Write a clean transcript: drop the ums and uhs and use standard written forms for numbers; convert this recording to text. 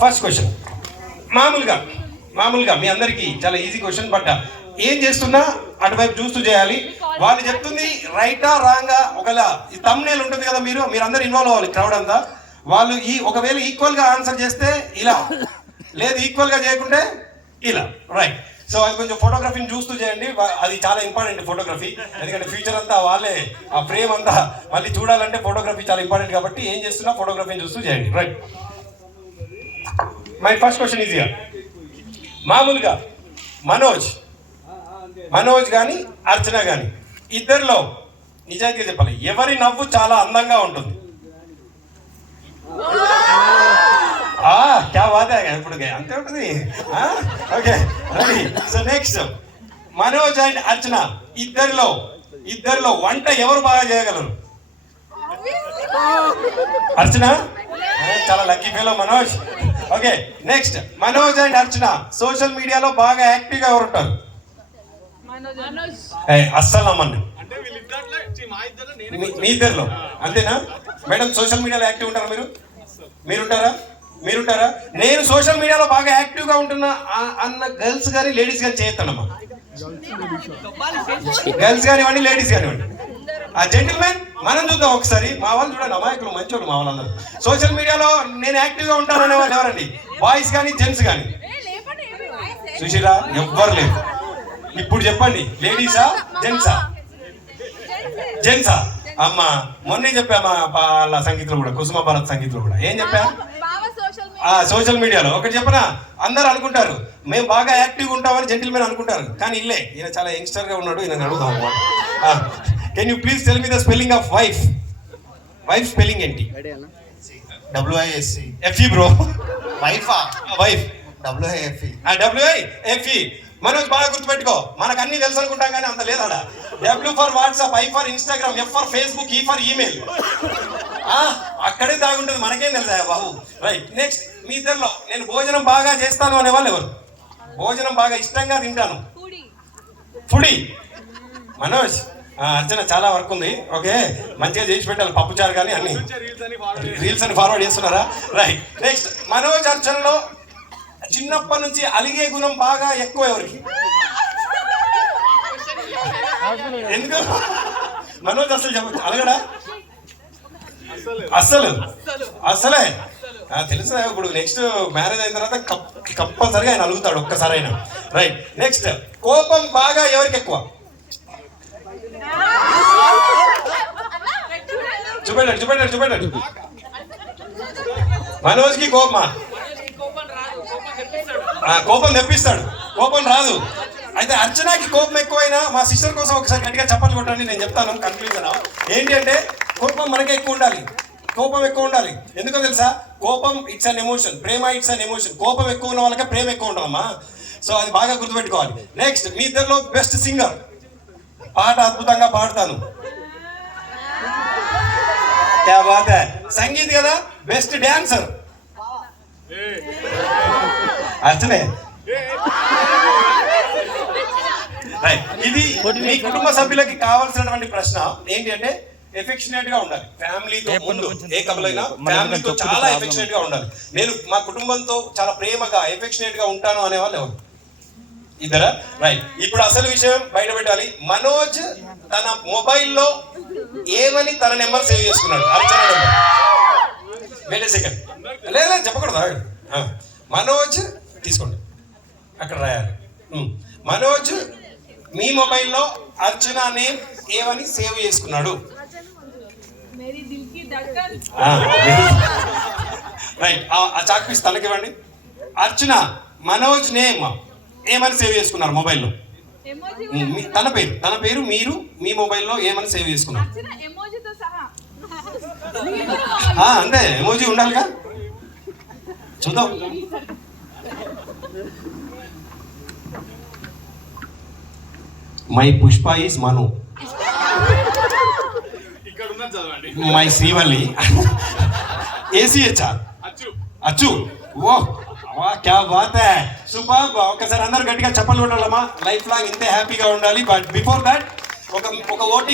First question మామూలుగా మీ అందరికీ చాలా ఈజీ క్వశ్చన్, బట్ ఏం చేస్తున్నా అటువైపు చూస్తూ చేయాలి. వాళ్ళు చెప్తుంది రైటా రాంగా, ఒకవేళ ఈ థంబ్నెయిల్ ఉంటుంది కదా, మీరు అందరు ఇన్వాల్వ్ అవ్వాలి, క్రౌడ్ అంతా. వాళ్ళు ఒకవేళ ఈక్వల్గా ఆన్సర్ చేస్తే ఇలా, లేదు ఈక్వల్గా చేయకుంటే ఇలా, రైట్. సో అది కొంచెం ఫోటోగ్రఫీని చూస్తూ చేయండి, అది చాలా ఇంపార్టెంట్ ఫోటోగ్రఫీ. ఎందుకంటే ఫ్యూచర్ అంతా వాళ్ళే, ఆ ఫ్రేమ్ అంతా మళ్ళీ చూడాలంటే ఫోటోగ్రఫీ చాలా ఇంపార్టెంట్ కాబట్టి ఏం చేస్తున్నా ఫోటోగ్రఫీని చూస్తూ చేయండి, రైట్. మై ఫస్ట్ క్వశ్చన్ ఈజీగా, మామూలుగా మనోజ్ కానీ అర్చన కానీ ఇద్దరిలో నిజాయితీగా చెప్పాలి, ఎవరి నవ్వు చాలా అందంగా ఉంటుంది? క్యా బాత్ ఇప్పుడు అంతే ఉంటుంది. Okay ready. So next, Manoj and Archana ఇద్దరిలో వంట ఎవరు బాగా చేయగలరు? అర్చన, చాలా lucky fellow Manoj. Okay next, Manoj and Archana social మీడియాలో బాగా యాక్టివ్గా ఎవరు ఉంటారు? అస్సలు నమ్మండి, మీ ఇద్దరిలో అంతేనా? మేడం సోషల్ మీడియాలో యాక్టివ్ ఉంటారా? మీరుంటారా? నేను సోషల్ మీడియాలో బాగా యాక్టివ్గా ఉంటున్నా అన్న గర్ల్స్ కానీ లేడీస్ కానీ చేయొద్దమ్మా. గర్ల్స్ కానివ్వండి, లేడీస్ కానివ్వండి. ఆ జెంటిల్మెన్ మనం చూద్దాం ఒకసారి. మా వాళ్ళు చూడండి, అమాయకులు మంచోళ్ళు మా వాళ్ళందరూ. సోషల్ మీడియాలో నేను యాక్టివ్గా ఉంటాననే వాళ్ళు ఎవరండి? బాయ్స్ కానీ జెంట్స్ కానీ? సుశీలా, ఎవ్వరు లేదు. ఇప్పుడు చెప్పండి, లేడీసా జెంట్సా? అమ్మా మొన్నే చెప్పామా వాళ్ళ సంగీతంలో కూడా, కుసుమ భారత్ సంగీతంలో కూడా ఏం చెప్పా? సోషల్ మీడియాలో ఒకటి చెప్పనా, అందరు అనుకుంటారు మేము బాగా యాక్టివ్గా ఉంటామని, జెంటిల్మెన్ అనుకుంటారు, కానీ ఈయన చాలా యంగ్స్టర్ గా ఉన్నాడు, ఈయన అడుగుదాం అన్నమాట. Can you please tell me the spelling of wife spelling ఏంటి? WIFE bro. Wife WIFE. Manoj బాగా గుర్తుపెట్టుకో, మనకు అన్ని తెలుసు అనుకుంటాం కానీ అంత లేదా. W for WhatsApp, I for Instagram, F for Facebook, E for email. అక్కడే దాగుంటుంది, మనకేం తెలుసా బాబు, రైట్. నెక్స్ట్, మీ ఇద్దరిలో నేను భోజనం బాగా చేస్తాను అనే వాళ్ళు ఎవరు? భోజనం బాగా ఇష్టంగా తింటాను, ఫుడీ. మనోజ్, అర్చన చాలా వర్క్ ఉంది, ఓకే మంచిగా చేసి పెట్టాలి, పప్పుచారు కానీ అన్ని రీల్స్ అని ఫార్వర్డ్ చేస్తున్నారా, రైట్. నెక్స్ట్, మనోజ్ అర్చనలో చిన్నప్పటి నుంచి అలిగే గుణం బాగా ఎక్కువ ఎవరికి? ఎందుకు మనోజ్ అసలు చెప్పచ్చు, అలగడా? అసలే తెలుసా? ఇప్పుడు నెక్స్ట్ మ్యారేజ్ అయిన తర్వాత కంపల్సరిగా ఆయన అలుగుతాడు ఒక్కసారి అయినా, రైట్. నెక్స్ట్, కోపం బాగా ఎవరికి ఎక్కువ? చూపెట్టాడు. మనోజ్కి కోపమా? కోపం తెప్పిస్తాడు, కోపం రాదు. అయితే అర్చనకి కోపం ఎక్కువైనా మా సిస్టర్ కోసం ఒకసారి గట్టిగా చప్పట్లు కొట్టండి, నేను చెప్తాను కన్క్లూజన్ ఏంటి అంటే, కోపం మనకే ఎక్కువ ఉండాలి. ఎందుకో తెలుసా? కోపం it's an emotion, Prema it's an emotion. కోపం ఎక్కువ ఉన్న వాళ్ళకే ప్రేమ ఎక్కువ ఉండదమ్మా. సో అది బాగా గుర్తుపెట్టుకోవాలి. నెక్స్ట్, మీ ఇద్దరిలో బెస్ట్ సింగర్, పాట అద్భుతంగా పాడతాను, క్యా బాత్ హై. సంగీత్ కదా, బెస్ట్ డాన్సర్ అర్చనే. ఇది మీ కుటుంబ సభ్యులకి కావాల్సినటువంటి ప్రశ్న ఏంటి అంటే, ఎఫెక్షనేట్ గా ఉండాలి. ఫ్యామిలీతో ముందు ఏ కపుల్ అయినా ఫ్యామిలీతో చాలా ఎఫెక్షనేట్ గా ఉండాలి. నేను మా కుటుంబంతో చాలా ప్రేమగా ఎఫెక్షనేట్ గా ఉంటాను అనేవాళ్ళు ఎవరు? ఇద్దరా, రైట్. ఇప్పుడు అసలు విషయం బయట పెట్టాలి. మనోజ్ తన మొబైల్లో ఏమని తన నెంబర్ సేవ్ చేసుకున్నాడు? అర్చన నెంబర్. వెయిట్ సెకండ్, లేదా చెప్పకూడదా? మనోజ్ తీసుకోండి, అక్కడ రాయాలి. మనోజ్ మీ మొబైల్లో అర్చన నేమ్ ఏమని సేవ్ చేసుకున్నాడు? రైట్. ఆ చాక్ పీస్ తనకివ్వండి. అర్చన మనోజ్ నేమ్ ఏమని సేవ్ చేసుకున్నారు మొబైల్లో? తన పేరు మీరు మీ మొబైల్లో ఏమని సేవ్ చేసుకున్నారు? అంతే, ఎమోజీ ఉండాలిగా. చూద్దాం. My Pushpa is Manu, my Srivalli ACH అచ్చు. ఓ క్యా బాత్ హై, సూపర్. ఒకసారి అందరు గట్టిగా చెప్పలు కొట్టాలమ్మా. లైఫ్ లాంగ్ ఇంతే హ్యాపీగా ఉండాలి. బట్ బిఫోర్ దాట్ ఒక ఓటింగ్